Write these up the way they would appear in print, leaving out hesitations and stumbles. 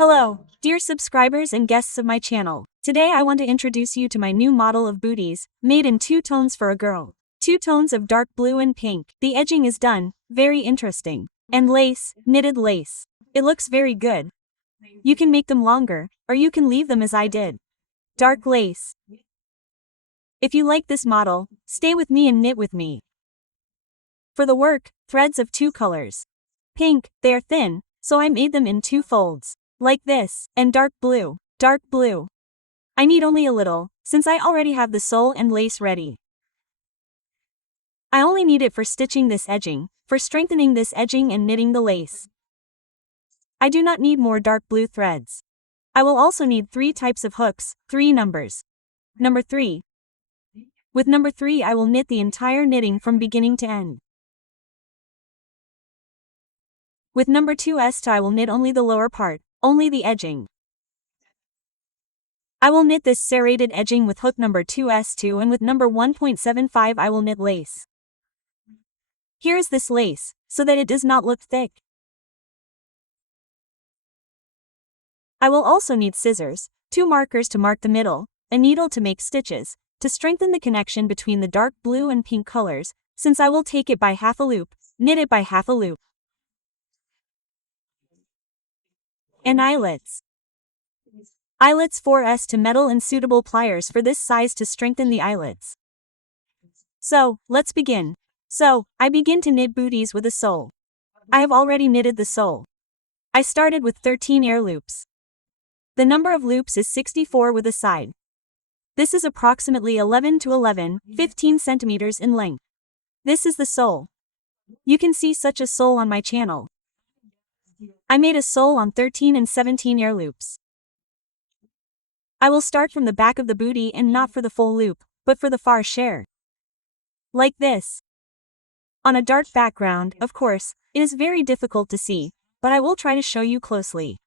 Hello, dear subscribers and guests of my channel. Today I want to introduce you to my new model of booties, made in two tones for a girl. Two tones of dark blue and pink. The edging is done, very interesting. And lace, knitted lace. It looks very good. You can make them longer, or you can leave them as I did. Dark lace. If you like this model, stay with me and knit with me. For the work, threads of two colors. Pink, they are thin, so I made them in two folds. Like this, and dark blue. Dark blue. I need only a little, since I already have the sole and lace ready. I only need it for stitching this edging, for strengthening this edging and knitting the lace. I do not need more dark blue threads. I will also need 3 types of hooks, 3 numbers. Number 3. With number 3 I will knit the entire knitting from beginning to end. With number 2 I will knit only the lower part, only the edging. I will knit this serrated edging with hook number 2s2 and with number 1.75 I will knit lace. Here is this lace, so that it does not look thick. I will also need scissors, 2 markers to mark the middle, a needle to make stitches, to strengthen the connection between the dark blue and pink colors, since I will take it by half a loop, knit it by half a loop. And eyelets. Eyelets 4s to metal and suitable pliers for this size to strengthen the eyelets. So, let's begin. So, I begin to knit booties with a sole. I have already knitted the sole. I started with 13 air loops. The number of loops is 64 with a side. This is approximately 11 to 15 centimeters in length. This is the sole. You can see such a sole on my channel. I made a sole on 13 and 17 air loops. I will start from the back of the bootie and not for the full loop, but for the far share. Like this. On a dark background, of course, it is very difficult to see, but I will try to show you closely.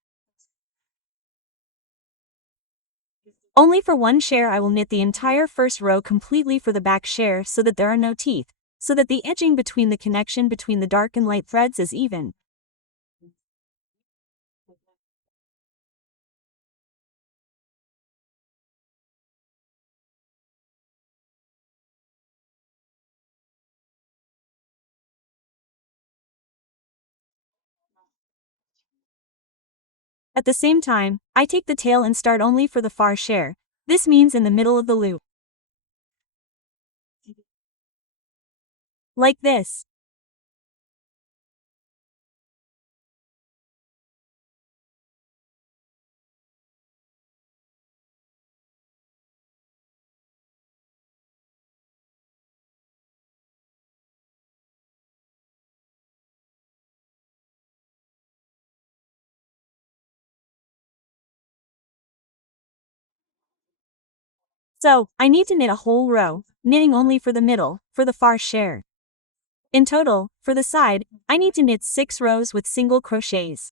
Only for one share I will knit the entire first row completely for the back share so that there are no teeth, so that the edging between the connection between the dark and light threads is even. At the same time, I take the tail and start only for the far share. This means in the middle of the loop. Like this. So, I need to knit a whole row, knitting only for the middle, for the far share. In total, for the side, I need to knit 6 rows with single crochets.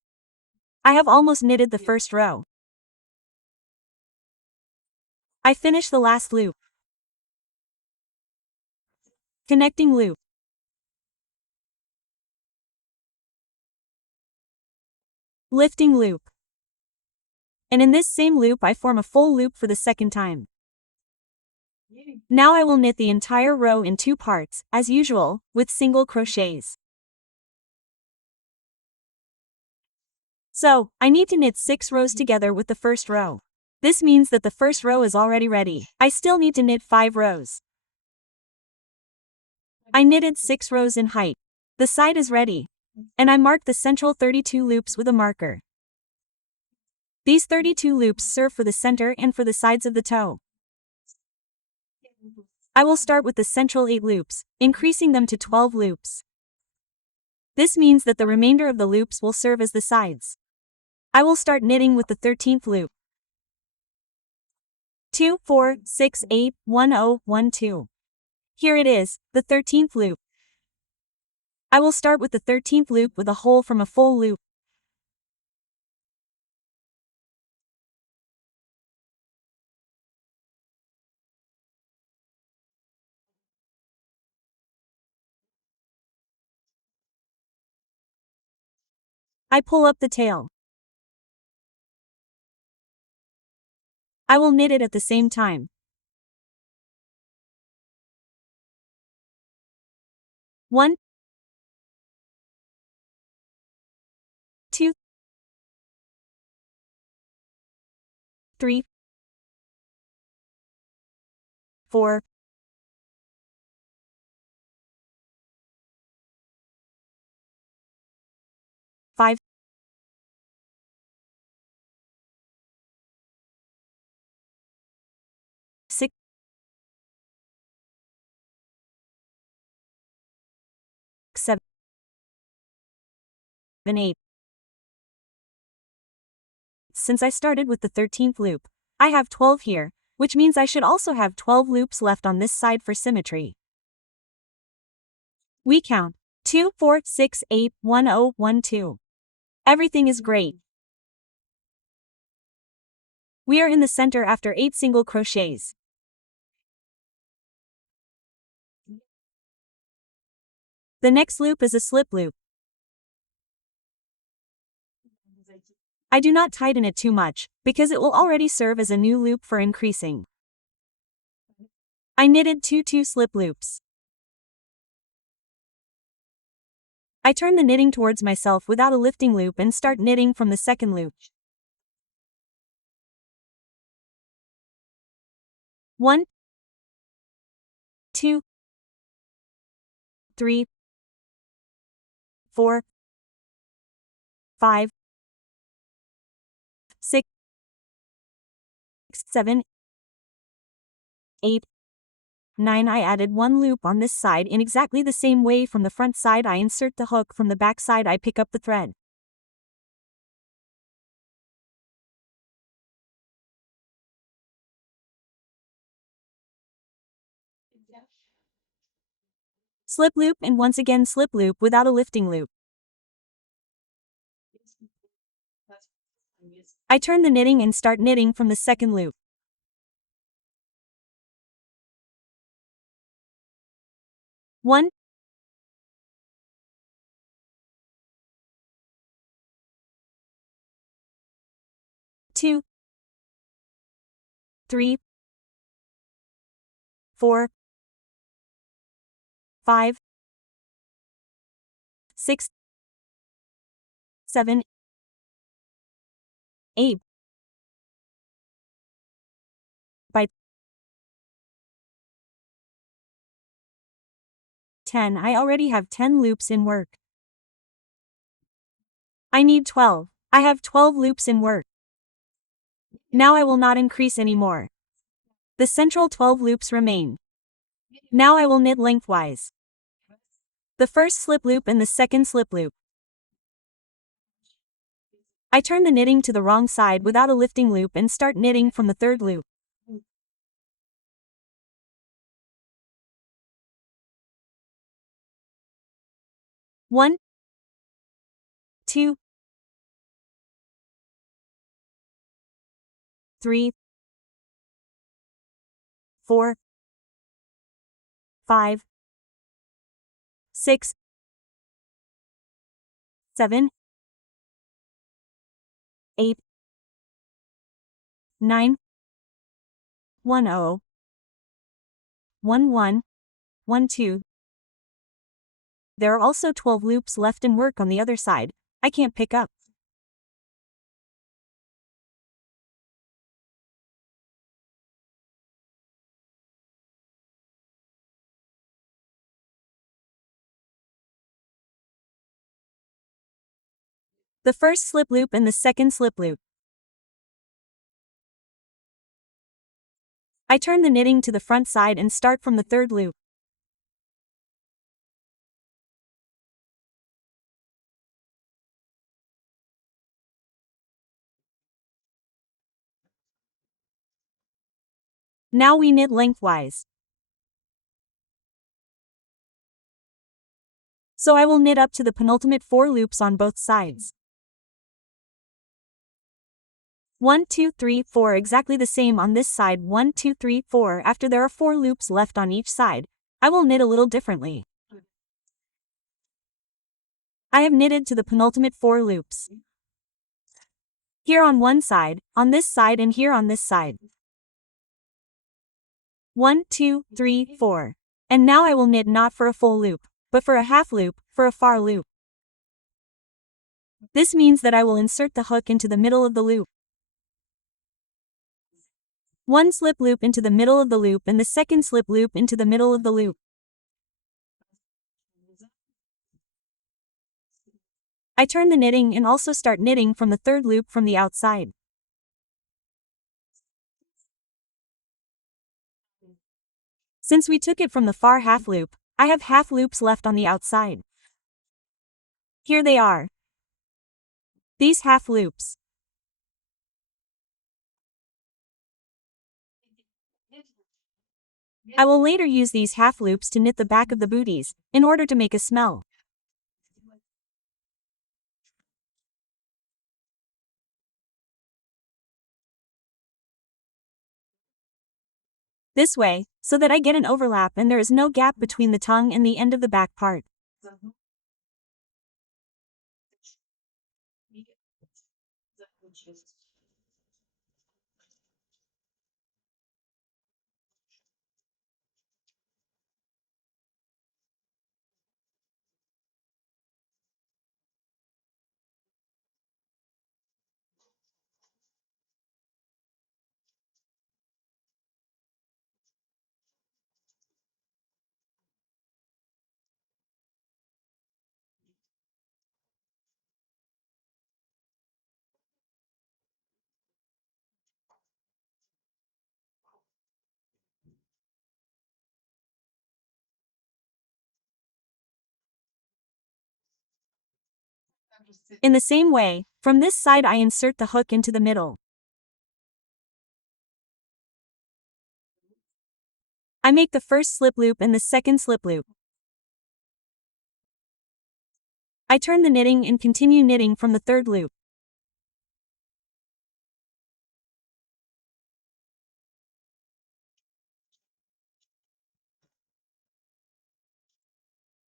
I have almost knitted the first row. I finish the last loop. Connecting loop. Lifting loop. And in this same loop I form a full loop for the second time. Now I will knit the entire row in 2 parts, as usual, with single crochets. So, I need to knit 6 rows together with the first row. This means that the first row is already ready. I still need to knit 5 rows. I knitted 6 rows in height. The side is ready. And I marked the central 32 loops with a marker. These 32 loops serve for the center and for the sides of the toe. I will start with the central 8 loops, increasing them to 12 loops. This means that the remainder of the loops will serve as the sides. I will start knitting with the 13th loop. 2, 4, 6, 8, 1, 0, 1, 2. Here it is, the 13th loop. I will start with the 13th loop with a hole from a full loop. I pull up the tail. I will knit it at the same time. 1, 2, 3, 4, 5, 6, 7, 8. Since I started with the 13th loop, I have 12 here, which means I should also have 12 loops left on this side for symmetry. We count 2, 4, 6, 8, 1, 0, 1, 2. Everything is great. We are in the center after 8 single crochets. The next loop is a slip loop. I do not tighten it too much, because it will already serve as a new loop for increasing. I knitted 2 slip loops. I turn the knitting towards myself without a lifting loop and start knitting from the second loop. 1, 2, 3, 4, 5, 6, 7, 8, 9. I added one loop on this side in exactly the same way. From the front side I insert the hook, from the back side I pick up the thread. Slip loop and once again slip loop without a lifting loop. I turn the knitting and start knitting from the second loop. 1, 2, 3, 4, 5, 6, 7, 8. By 10 I already have 10 loops in work. I need 12. I have 12 loops in work. Now I will not increase anymore. The central 12 loops remain. Now I will knit lengthwise. The first slip loop and the second slip loop. I turn the knitting to the wrong side without a lifting loop and start knitting from the third loop. 1, 2, 3, 4, 5, 6, 7, 8, 9, 1, 0, 1, 1, 1, 2. There are also 12 loops left in work on the other side. I can't pick up. The first slip loop and the second slip loop. I turn the knitting to the front side and start from the third loop. Now we knit lengthwise. So I will knit up to the penultimate 4 loops on both sides. 1, 2, 3, 4 exactly the same on this side. 1, 2, 3, 4. After there are 4 loops left on each side, I will knit a little differently. I have knitted to the penultimate 4 loops. Here on one side, on this side and here on this side. 1, 2, 3, 4. And now I will knit not for a full loop, but for a half loop, for a far loop. This means that I will insert the hook into the middle of the loop. One slip loop into the middle of the loop and the second slip loop into the middle of the loop. I turn the knitting and also start knitting from the third loop from the outside. Since we took it from the far half loop, I have half loops left on the outside. Here they are. These half loops. I will later use these half loops to knit the back of the booties, in order to make a smell. This way, so that I get an overlap and there is no gap between the tongue and the end of the back part. In the same way, from this side I insert the hook into the middle. I make the first slip loop and the second slip loop. I turn the knitting and continue knitting from the third loop.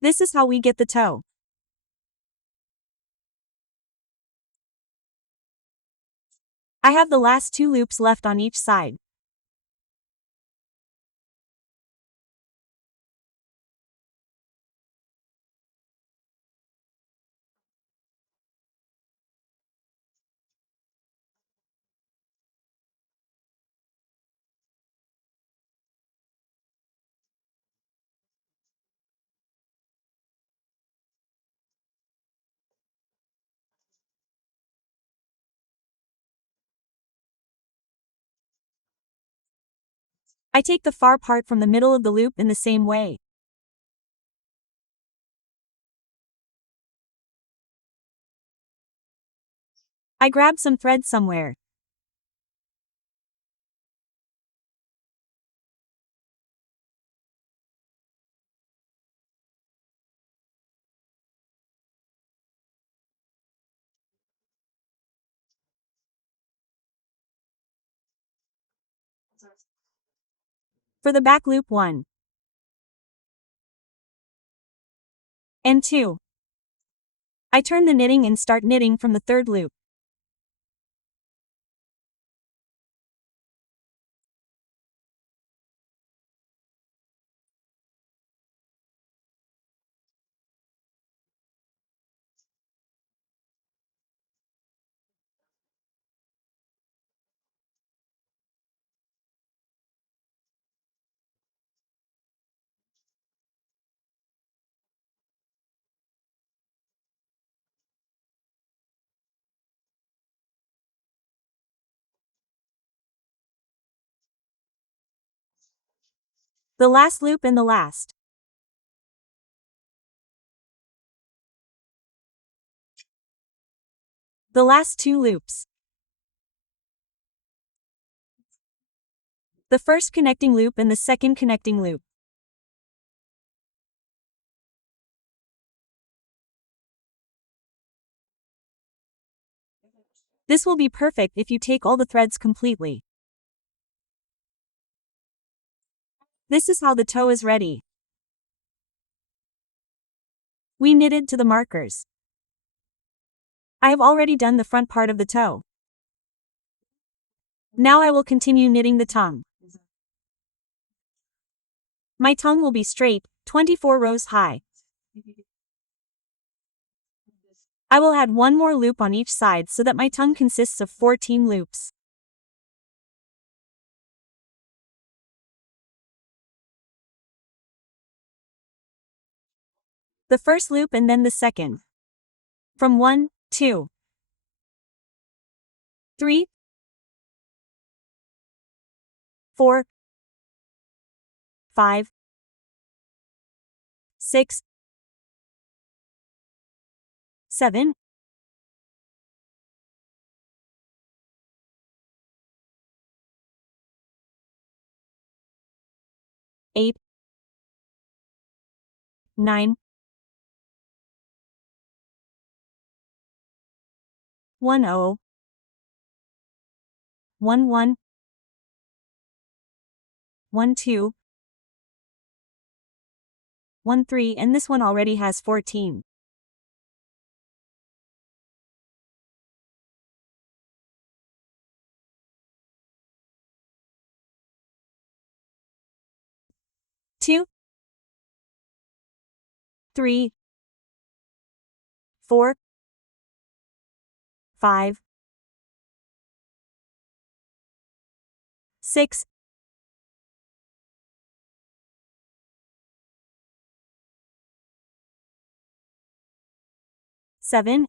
This is how we get the toe. I have the last two loops left on each side. I take the far part from the middle of the loop in the same way. I grab some thread somewhere. For the back loop 1 and 2. I turn the knitting and start knitting from the third loop. The last loop and the last. The last two loops. The first connecting loop and the second connecting loop. This will be perfect if you take all the threads completely. This is how the toe is ready. We knitted to the markers. I have already done the front part of the toe. Now I will continue knitting the tongue. My tongue will be straight, 24 rows high. I will add one more loop on each side so that my tongue consists of 14 loops. The first loop and then the second. From 1, 2, 3, 4, 5, 6, 7, 8, 9, 1 0, 1 1, 1 2, 1 3, and this one already has 14. Two, 3, 4, 5, 6, 7,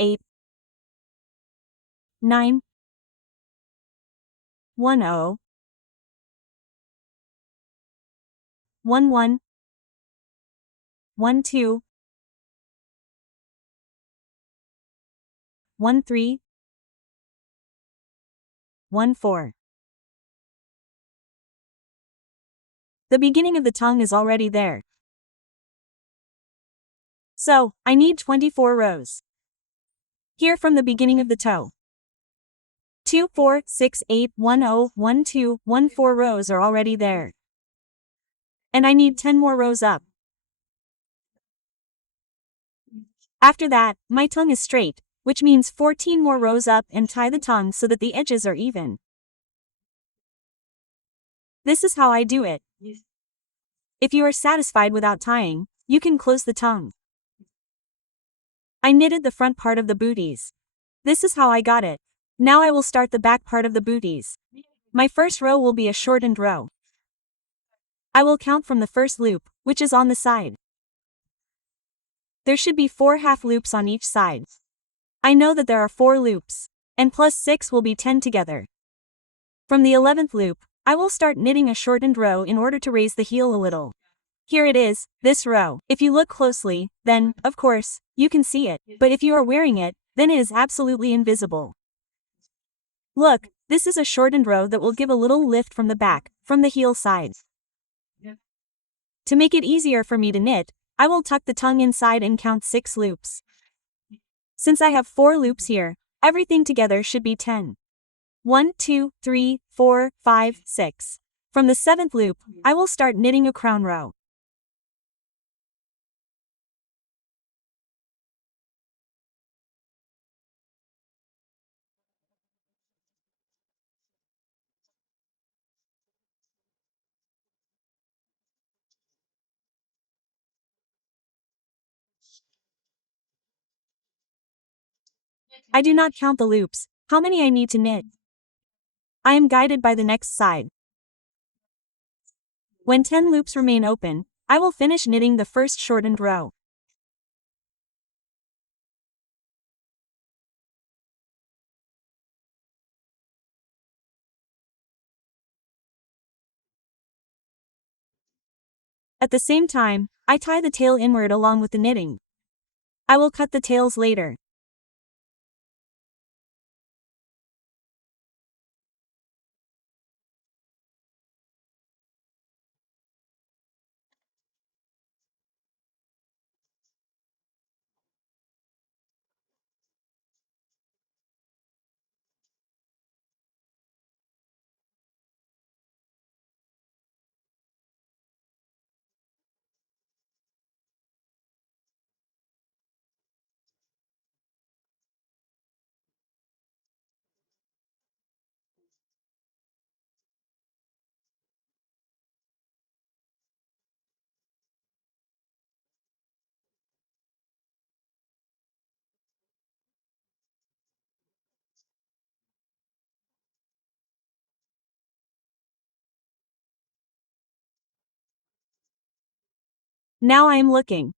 8, 9, 1 0, 1 1, 1 2, 1 3, 1 4. The beginning of the tongue is already there. So, I need 24 rows. Here from the beginning of the toe. 2 4 6 8 1 0 1 2 1 4 rows are already there. And I need 10 more rows up. After that, my tongue is straight, which means 14 more rows up and tie the tongue so that the edges are even. This is how I do it. If you are satisfied without tying, you can close the tongue. I knitted the front part of the booties. This is how I got it. Now I will start the back part of the booties. My first row will be a shortened row. I will count from the first loop, which is on the side. There should be 4 half loops on each side. I know that there are 4 loops, and plus 6 will be 10 together. From the 11th loop, I will start knitting a shortened row in order to raise the heel a little. Here it is, this row. If you look closely, then, of course, you can see it, but if you are wearing it, then it is absolutely invisible. Look, this is a shortened row that will give a little lift from the back, from the heel side. To make it easier for me to knit, I will tuck the tongue inside and count 6 loops. Since I have 4 loops here, everything together should be 10. 1 2 3 4 5 6. From the 7th loop, I will start knitting a crown row. I do not count the loops, how many I need to knit. I am guided by the next side. When 10 loops remain open, I will finish knitting the first shortened row. At the same time, I tie the tail inward along with the knitting. I will cut the tails later. Now I am looking.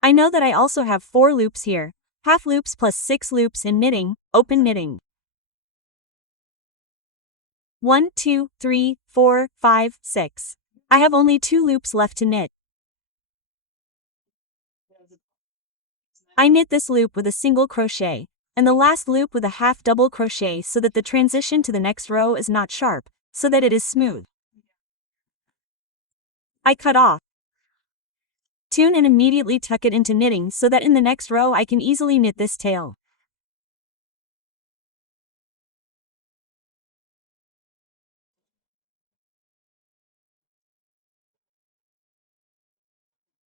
I know that I also have 4 loops here, half loops plus 6 loops in knitting, open knitting. 1, 2, 3, 4, 5, 6. I have only 2 loops left to knit. I knit this loop with a single crochet, and the last loop with a half double crochet so that the transition to the next row is not sharp, so that it is smooth. I cut off, tune and immediately tuck it into knitting so that in the next row I can easily knit this tail.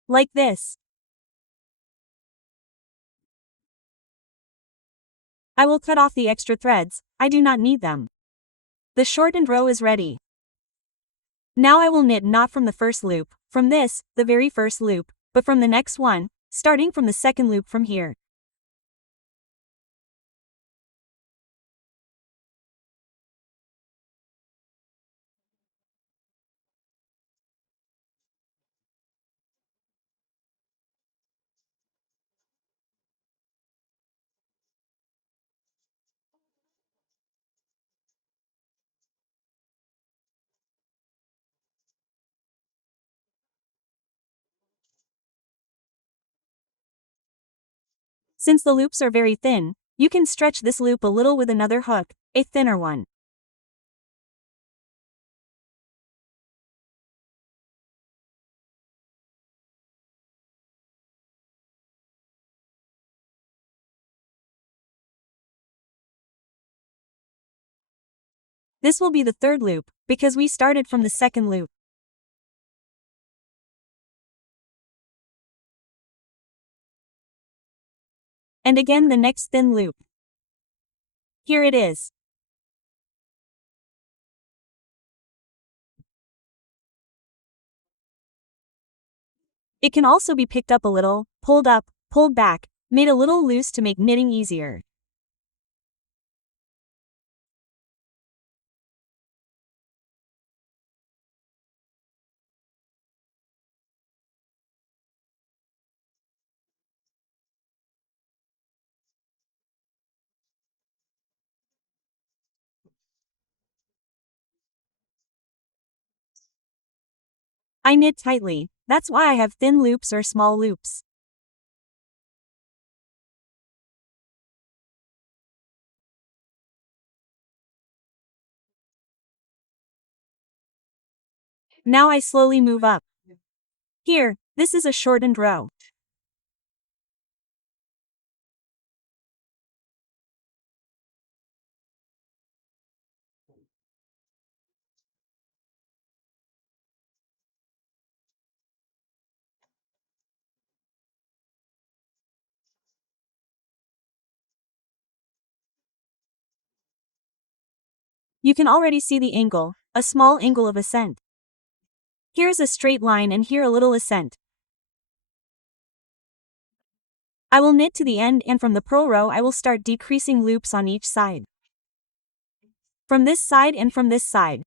Like this. I will cut off the extra threads, I do not need them. The shortened row is ready. Now I will knit not from the first loop, from this, the very first loop, but from the next one, starting from the second loop from here. Since the loops are very thin, you can stretch this loop a little with another hook, a thinner one. This will be the third loop, because we started from the second loop. And again the next thin loop. Here it is. It can also be picked up a little, pulled up, pulled back, made a little loose to make knitting easier. I knit tightly, that's why I have thin loops or small loops. Now I slowly move up. Here, this is a shortened row. You can already see the angle, a small angle of ascent. Here's a straight line and here a little ascent. I will knit to the end and from the purl row I will start decreasing loops on each side. From this side and from this side.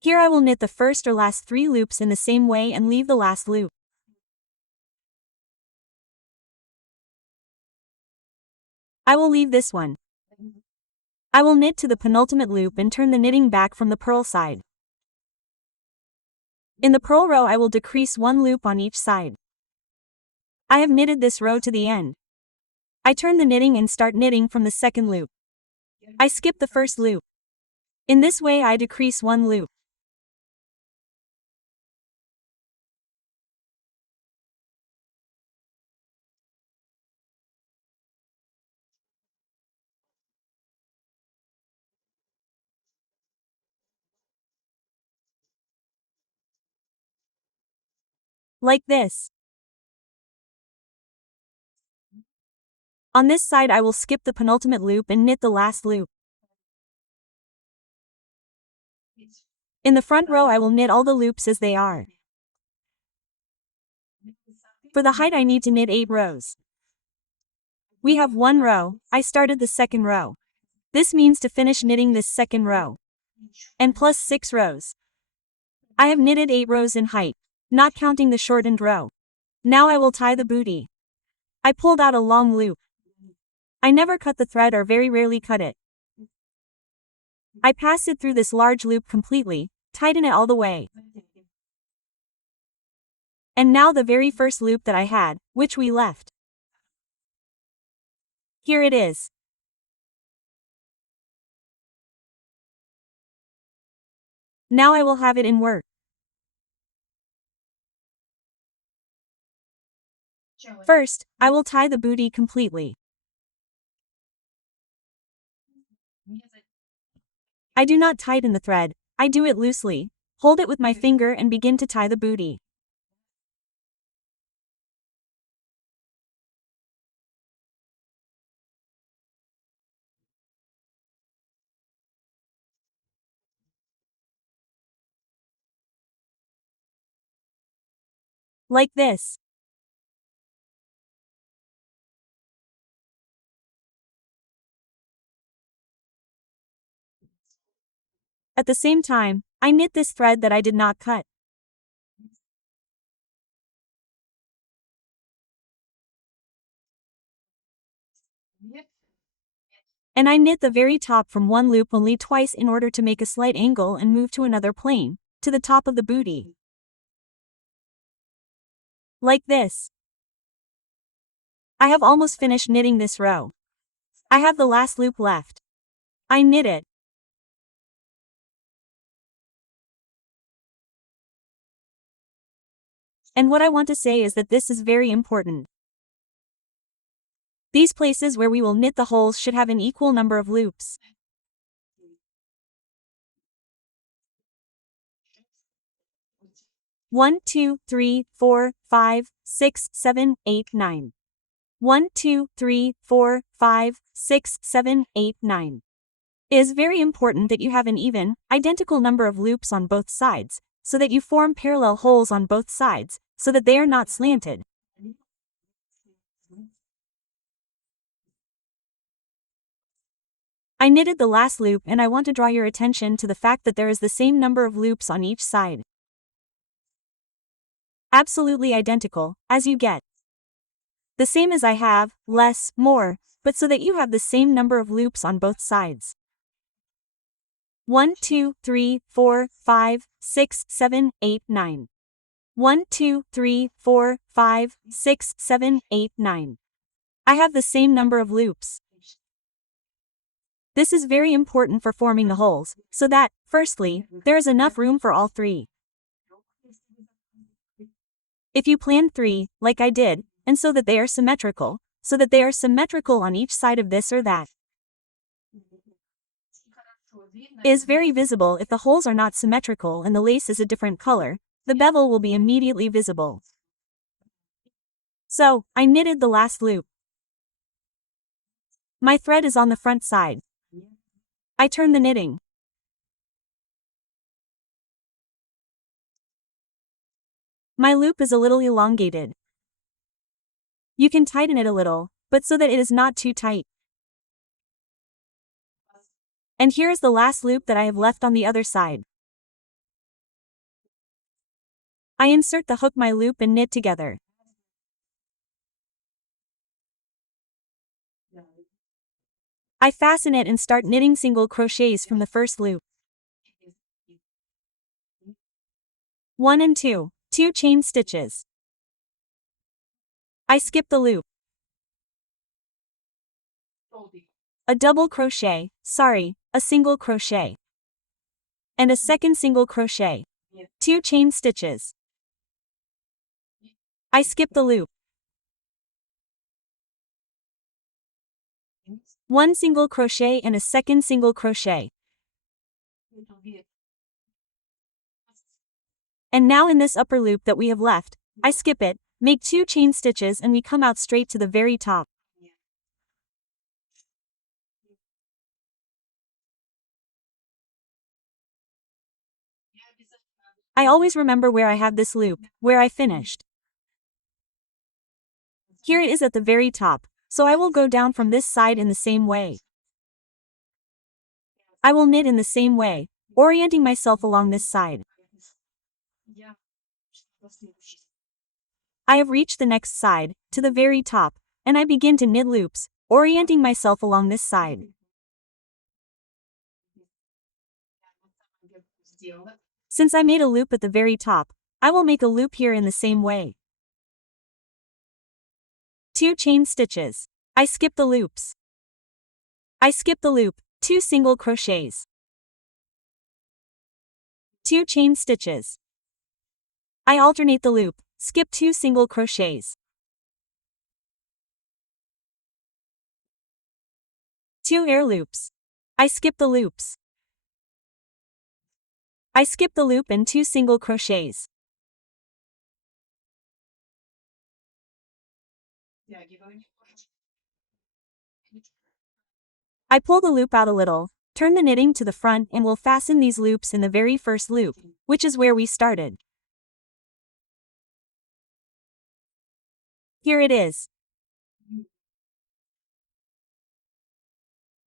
Here I will knit the first or last 3 loops in the same way and leave the last loop. I will leave this one. I will knit to the penultimate loop and turn the knitting back from the purl side. In the purl row I will decrease 1 loop on each side. I have knitted this row to the end. I turn the knitting and start knitting from the second loop. I skip the first loop. In this way I decrease 1 loop. Like this. On this side I will skip the penultimate loop and knit the last loop. In the front row I will knit all the loops as they are. For the height I need to knit 8 rows. We have 1 row, I started the second row. This means to finish knitting this second row. And plus 6 rows. I have knitted 8 rows in height, not counting the shortened row. Now I will tie the bootie. I pulled out a long loop. I never cut the thread or very rarely cut it. I passed it through this large loop completely, tighten it all the way. And now the very first loop that I had, which we left. Here it is. Now I will have it in work. First, I will tie the bootie completely. I do not tighten the thread, I do it loosely, hold it with my finger and begin to tie the bootie. Like this. At the same time, I knit this thread that I did not cut. And I knit the very top from one loop only twice in order to make a slight angle and move to another plane, to the top of the bootie. Like this. I have almost finished knitting this row. I have the last loop left. I knit it. And what I want to say is that this is very important. These places where we will knit the holes should have an equal number of loops. One, 2, 3, 4, 5, 6, 7, 8, 9. 1, 2, 3, 4, 5, 6, 7, 8, 9. It is very important that you have an even, identical number of loops on both sides, so that you form parallel holes on both sides, so that they are not slanted. I knitted the last loop and I want to draw your attention to the fact that there is the same number of loops on each side. Absolutely identical, as you get. The same as I have, less, more, but so that you have the same number of loops on both sides. 1, 2, 3, 4, 5, 6, 7, 8, 9. 1, 2, 3, 4, 5, 6, 7, 8, 9. I have the same number of loops. This is very important for forming the holes, so that, firstly, there is enough room for all three. If you plan 3, like I did, and so that they are symmetrical on each side of this or that. It is very visible if the holes are not symmetrical and the lace is a different color, the bevel will be immediately visible. So, I knitted the last loop. My thread is on the front side. I turn the knitting. My loop is a little elongated. You can tighten it a little, but so that it is not too tight. And here is the last loop that I have left on the other side. I insert the hook my loop and knit together. I fasten it and start knitting single crochets from the first loop. 1 and 2, 2 chain stitches. I skip the loop. A double crochet, a single crochet. And a second single crochet. 2 chain stitches. I skip the loop. 1 single crochet and a second single crochet. And now in this upper loop that we have left, I skip it, make 2 chain stitches and we come out straight to the very top. I always remember where I have this loop, where I finished. Here it is at the very top, so I will go down from this side in the same way. I will knit in the same way, orienting myself along this side. I have reached the next side, to the very top, and I begin to knit loops, orienting myself along this side. Since I made a loop at the very top, I will make a loop here in the same way. 2 chain stitches. I skip the loops. I skip the loop, 2 single crochets. 2 chain stitches. I alternate the loop, skip 2 single crochets. 2 air loops. I skip the loops. I skip the loop and 2 single crochets. I pull the loop out a little, turn the knitting to the front and will fasten these loops in the very first loop, which is where we started. Here it is.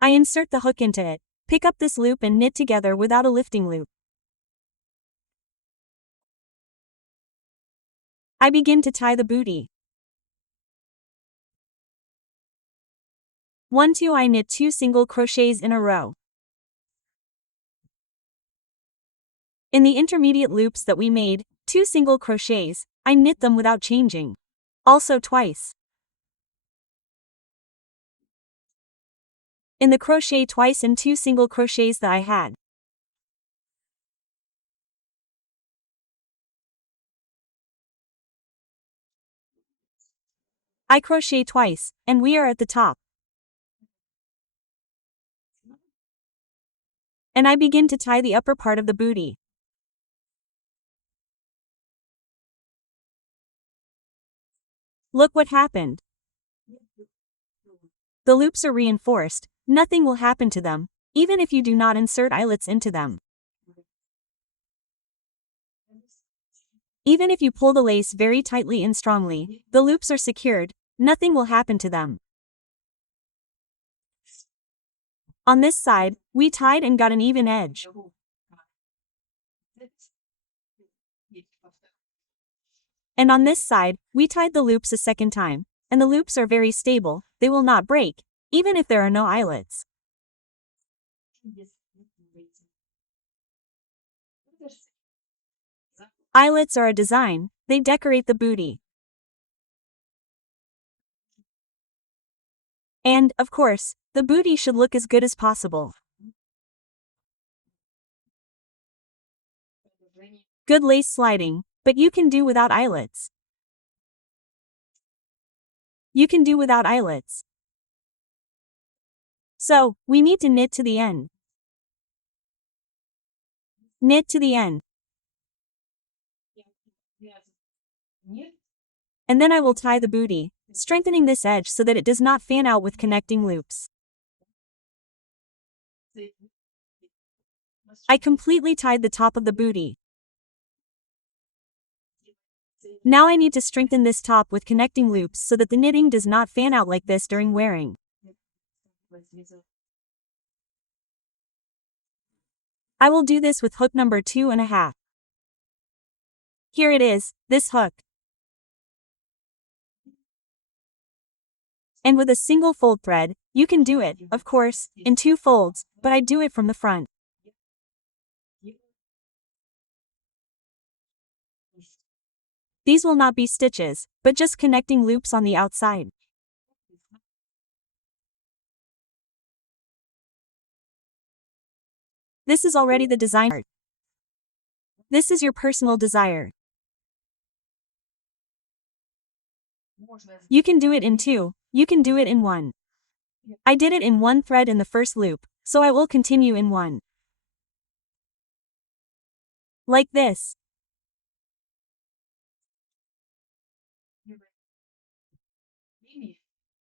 I insert the hook into it, pick up this loop and knit together without a lifting loop. I begin to tie the bootie. 1 2 I knit 2 single crochets in a row. In the intermediate loops that we made, 2 single crochets, I knit them without changing. Also twice. In the crochet twice and 2 single crochets that I had. I crochet twice, and we are at the top. And I begin to tie the upper part of the bootie. Look what happened. The loops are reinforced, nothing will happen to them, even if you do not insert eyelets into them. Even if you pull the lace very tightly and strongly, the loops are secured, nothing will happen to them. On this side, we tied and got an even edge. And on this side, we tied the loops a second time, and the loops are very stable, they will not break, even if there are no eyelets. Eyelets are a design, they decorate the bootie. And, of course, the bootie should look as good as possible. Good lace sliding, but you can do without eyelets. You can do without eyelets. So, we need to knit to the end. Knit to the end. And then I will tie the bootie, strengthening this edge so that it does not fan out with connecting loops. I completely tied the top of the bootie. Now I need to strengthen this top with connecting loops so that the knitting does not fan out like this during wearing. I will do this with hook number 2.5. Here it is, this hook. And with a single fold thread, you can do it, of course, in 2 folds, but I do it from the front. These will not be stitches, but just connecting loops on the outside. This is already the design part. This is your personal desire. You can do it in 2, you can do it in 1. I did it in 1 thread in the first loop, so I will continue in 1. Like this.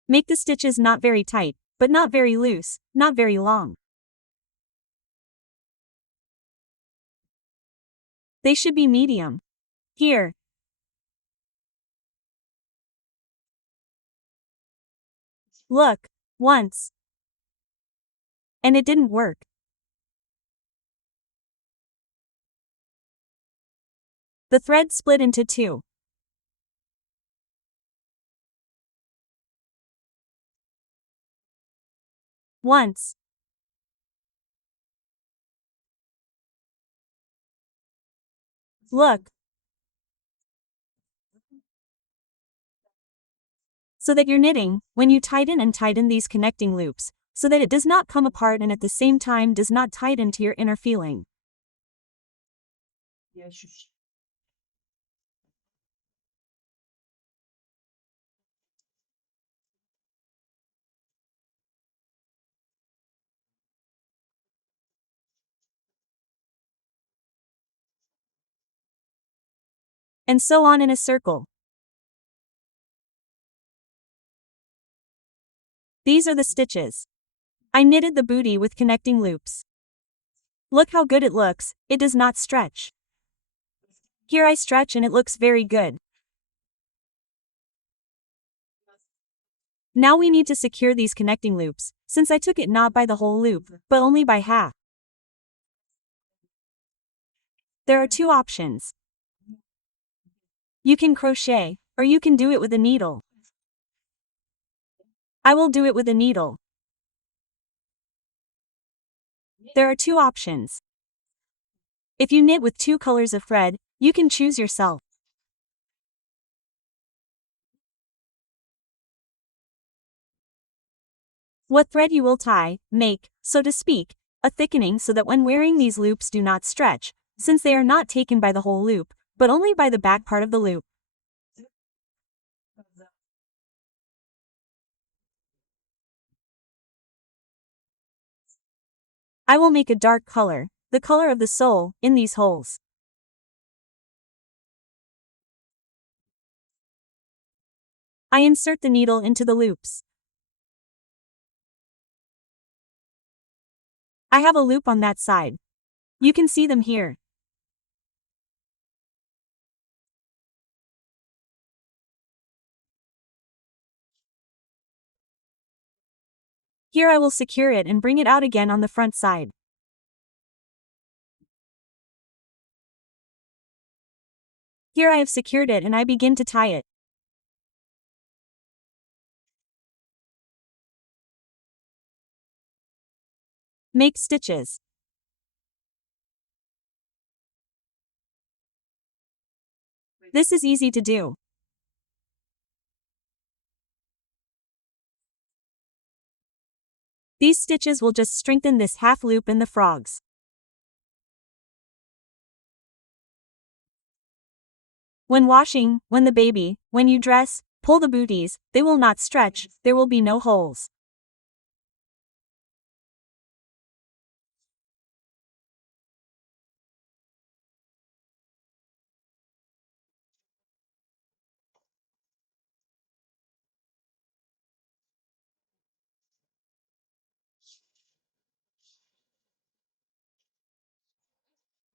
Make the stitches not very tight, but not very loose, not very long. They should be medium. Here. Look. Once. And it didn't work. The thread split into two. Once. Look. So that you're knitting, when you tighten and tighten these connecting loops, so that it does not come apart and at the same time does not tighten to your inner feeling. And so on in a circle. These are the stitches. I knitted the bootie with connecting loops. Look how good it looks, it does not stretch. Here I stretch and it looks very good. Now we need to secure these connecting loops, since I took it not by the whole loop, but only by half. There are two options. You can crochet, or you can do it with a needle. I will do it with a needle. There are two options. If you knit with two colors of thread, you can choose yourself. What thread you will tie, make, so to speak, a thickening so that when wearing these loops do not stretch, since they are not taken by the whole loop, but only by the back part of the loop. I will make a dark color, the color of the sole, in these holes. I insert the needle into the loops. I have a loop on that side. You can see them here. Here I will secure it and bring it out again on the front side. Here I have secured it and I begin to tie it. Make stitches. This is easy to do. These stitches will just strengthen this half loop in the frogs. When washing, when the baby, when you dress, pull the booties, they will not stretch, there will be no holes.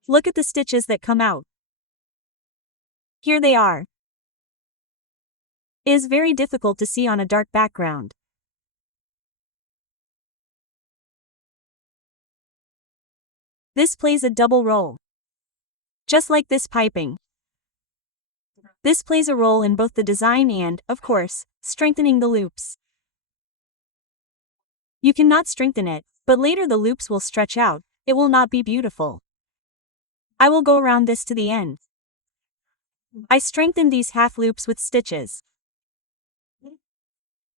Look at the stitches that come out. Here they are. It is very difficult to see on a dark background. This plays a double role. Just like this piping. This plays a role in both the design and, of course, strengthening the loops. You cannot strengthen it, but later the loops will stretch out, it will not be beautiful. I will go around this to the end. I strengthened these half loops with stitches.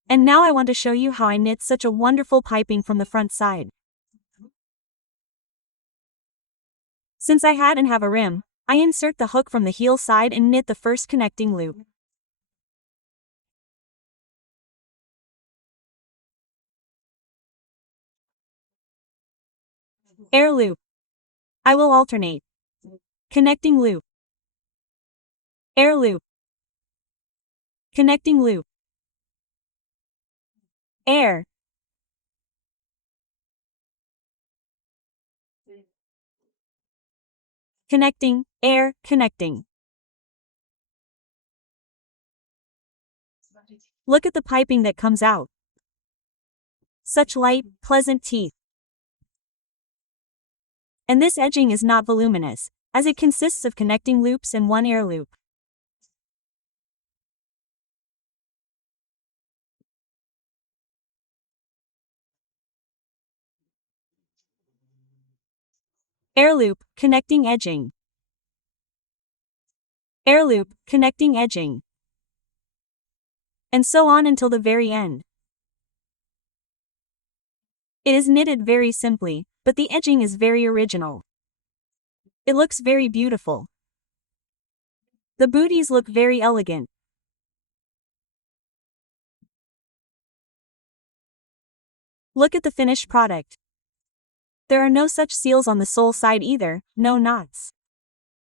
And now I want to show you how I knit such a wonderful piping from the front side. Since I had and have a rim, I insert the hook from the heel side and knit the first connecting loop. Air loop. I will alternate. Connecting loop. Air loop. Connecting loop. Air. Connecting, air, connecting. Look at the piping that comes out. Such light, pleasant teeth. And this edging is not voluminous, as it consists of connecting loops and one air loop. Air loop, connecting edging. Air loop, connecting edging. And so on until the very end. It is knitted very simply, but the edging is very original. It looks very beautiful. The booties look very elegant. Look at the finished product. There are no such seals on the sole side either, no knots.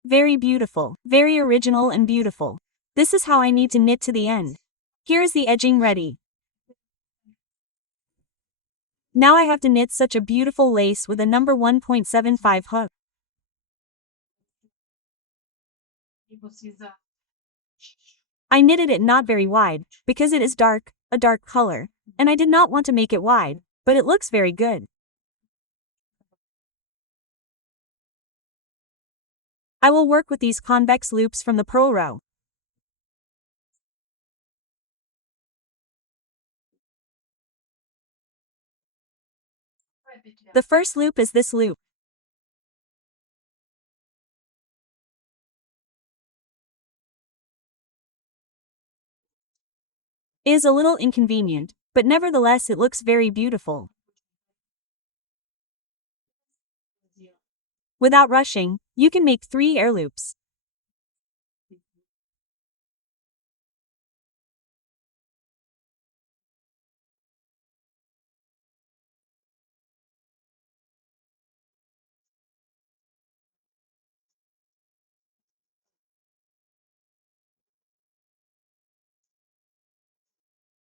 Very beautiful, very original and beautiful. This is how I need to knit to the end. Here is the edging ready. Now I have to knit such a beautiful lace with a number 1.75 hook. I knitted it not very wide, because it is dark, a dark color, and I did not want to make it wide, but it looks very good. I will work with these convex loops from the purl row. The first loop is this loop. It is a little inconvenient, but nevertheless it looks very beautiful. Without rushing, you can make 3 air loops.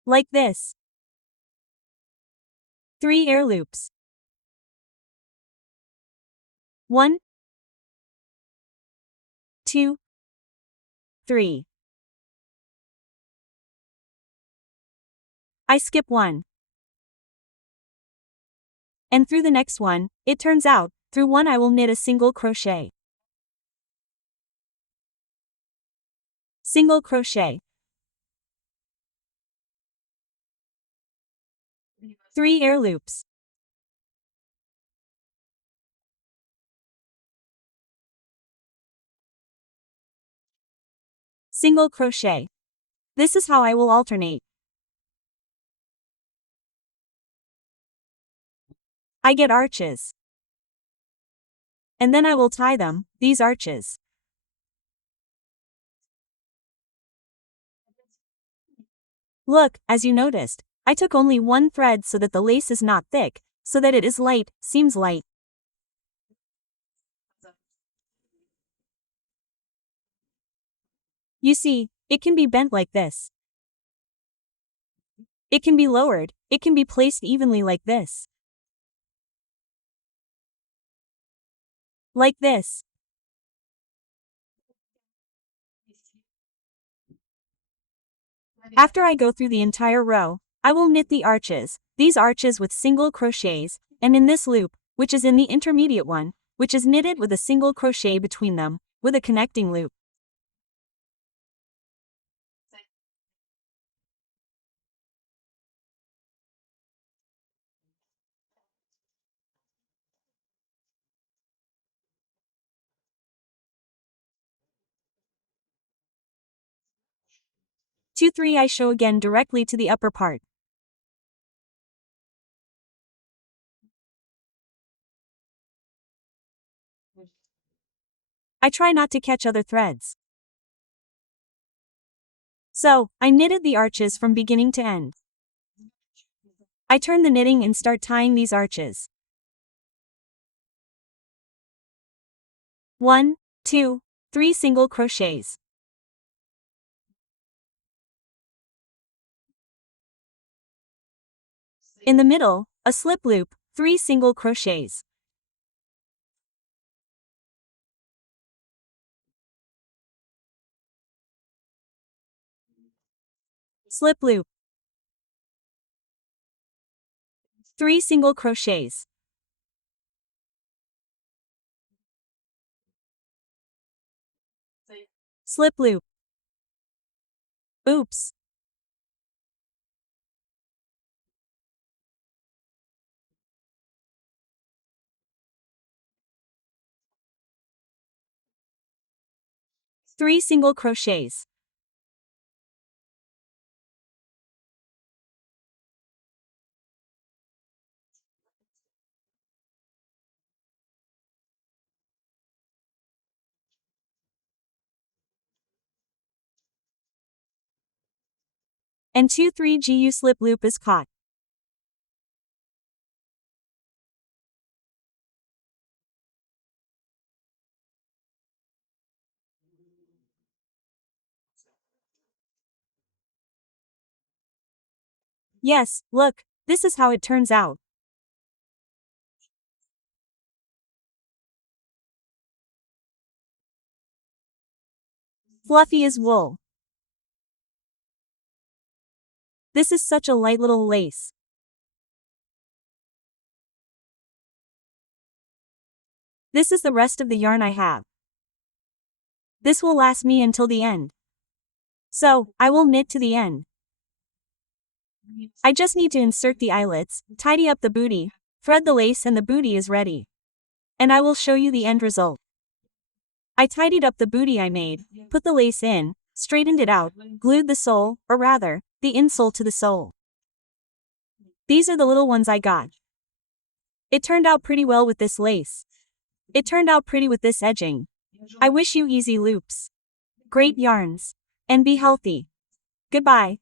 Like this. 3 air loops. 1, 2, 3. I skip one. And through the next one, it turns out, through one I will knit a single crochet. Single crochet. 3 air loops. Single crochet. This is how I will alternate. I get arches. And then I will tie them, these arches. Look, as you noticed, I took only one thread so that the lace is not thick, so that it is light, seems light. You see, it can be bent like this. It can be lowered, it can be placed evenly like this. Like this. After I go through the entire row, I will knit the arches, these arches with single crochets, and in this loop, which is in the intermediate one, which is knitted with a single crochet between them, with a connecting loop. Two, 3 I sew again directly to the upper part. I try not to catch other threads. So, I knitted the arches from beginning to end. I turn the knitting and start tying these arches. 1, 2, 3 single crochets. In the middle, a slip loop, 3 single crochets. Slip loop. 3 single crochets. Slip loop. Oops. Three single crochets. And 2 3 gu slip loop is caught. Yes, look, this is how it turns out. Fluffy as wool. This is such a light little lace. This is the rest of the yarn I have. This will last me until the end. So, I will knit to the end. I just need to insert the eyelets, tidy up the bootie, thread the lace and the bootie is ready. And I will show you the end result. I tidied up the bootie I made, put the lace in, straightened it out, glued the sole, or rather, the insole to the sole. These are the little ones I got. It turned out pretty well with this lace. It turned out pretty with this edging. I wish you easy loops. Great yarns. And be healthy. Goodbye.